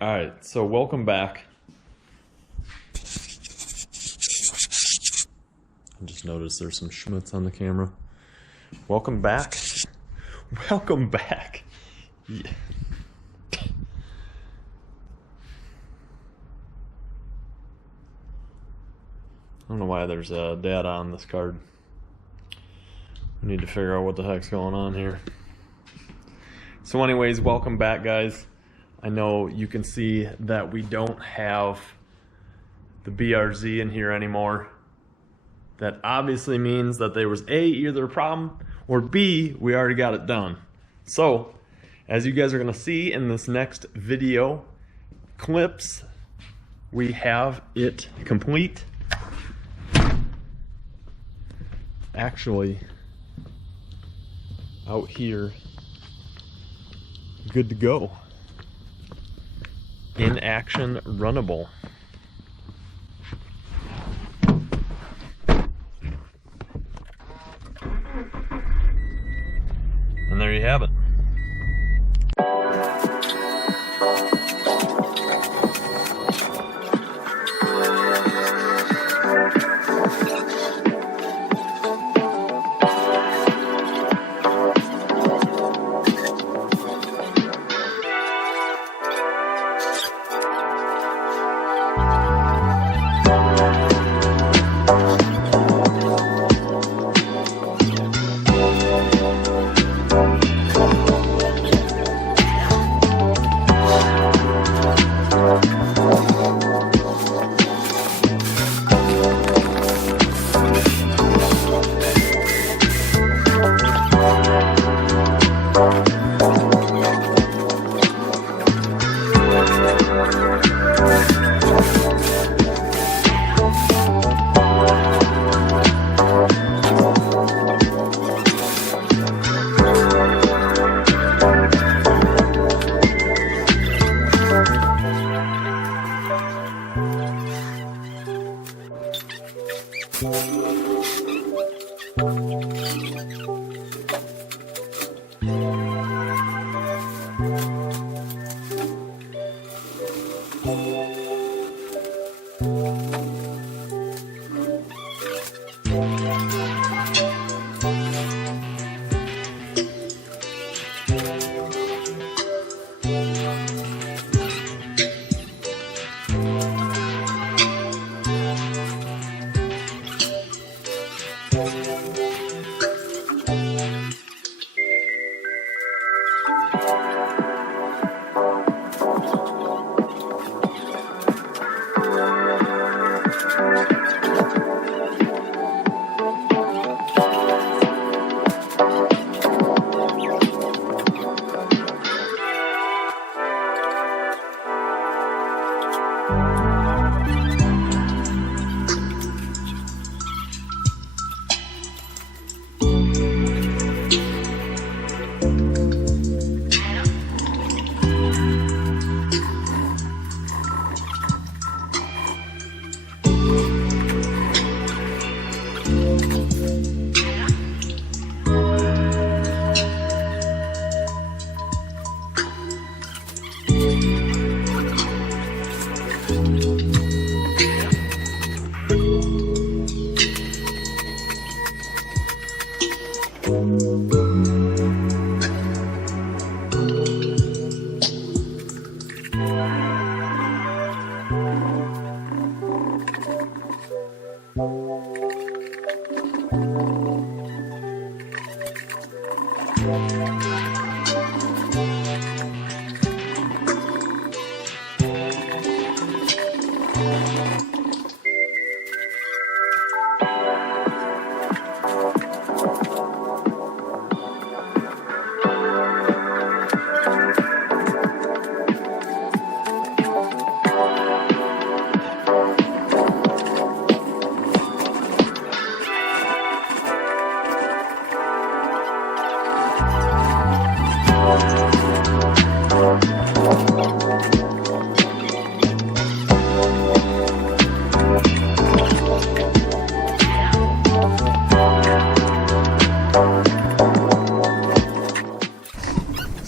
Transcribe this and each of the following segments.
Alright, so welcome back. I just noticed there's some schmutz on the camera. Welcome back. Welcome back. Yeah. I don't know why there's data on this card. We need to figure out what the heck's going on here. So anyways, welcome back, guys. I know you can see that we don't have the BRZ in here anymore. That obviously means that there was A, either a problem, or B, we already got it done. So, as you guys are gonna see in this next video clips, we have it complete. Actually, out here, good to go. In action, runnable. And there you have it.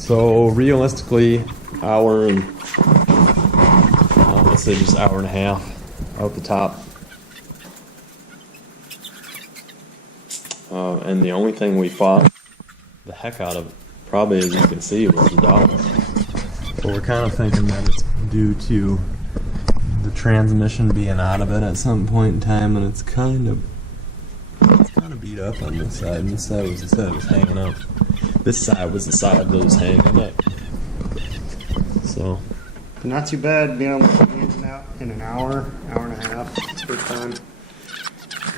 So realistically, our let's say just hour and a half out the top. And the only thing we fought the heck out of, probably as you can see, was the dog. So we're kind of thinking that it's due to the transmission being out of it at some point in time, and it's kind of beat up on this side, and this side was the side that was hanging up. This side was the side that was hanging up. So, not too bad being able to put in and out in an hour and a half. Good time.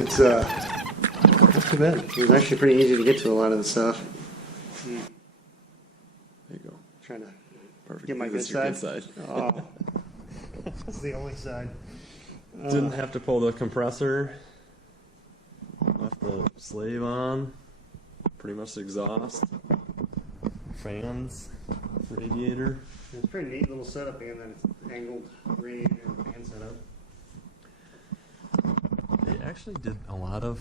It's not too bad. It was actually pretty easy to get to a lot of the stuff. There you go. Trying to Perfect. get my good side. Oh, that's the only side. Didn't have to pull the compressor. Left the slave on. Pretty much exhaust. Fans. Radiator. It's a pretty neat little setup, being that it's angled radiator and fan setup. They actually did a lot of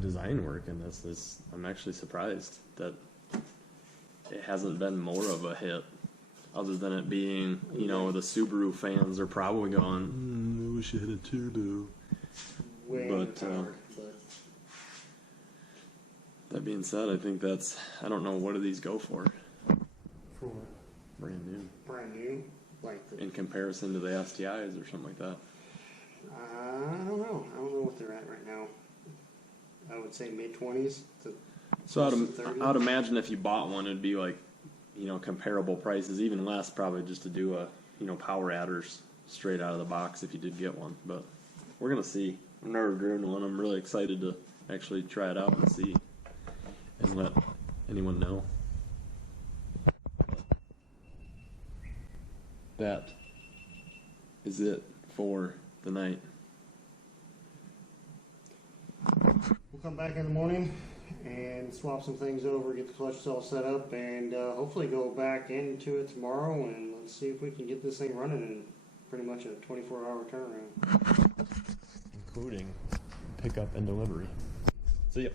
design work in this. I'm actually surprised that it hasn't been more of a hit, other than it being, you know, the Subaru fans are probably going, I wish it had a turbo. But that being said, I think that's, I don't know, what do these go for? For what? Brand new. Brand new? Like in comparison to the STIs or something like that. I don't know. I don't know what they're at right now. I would say mid-20s to So I'd imagine if you bought one, it'd be like, you know, comparable prices, even less probably, just to do a, you know, power adders straight out of the box if you did get one. But we're gonna see. I've never driven one. I'm really excited to actually try it out and see, and let anyone know. That is it for the night. We'll come back in the morning and swap some things over, get the clutch all set up, and hopefully go back into it tomorrow, and let's see if we can get this thing running in pretty much a 24-hour turnaround. Including pickup and delivery. See ya.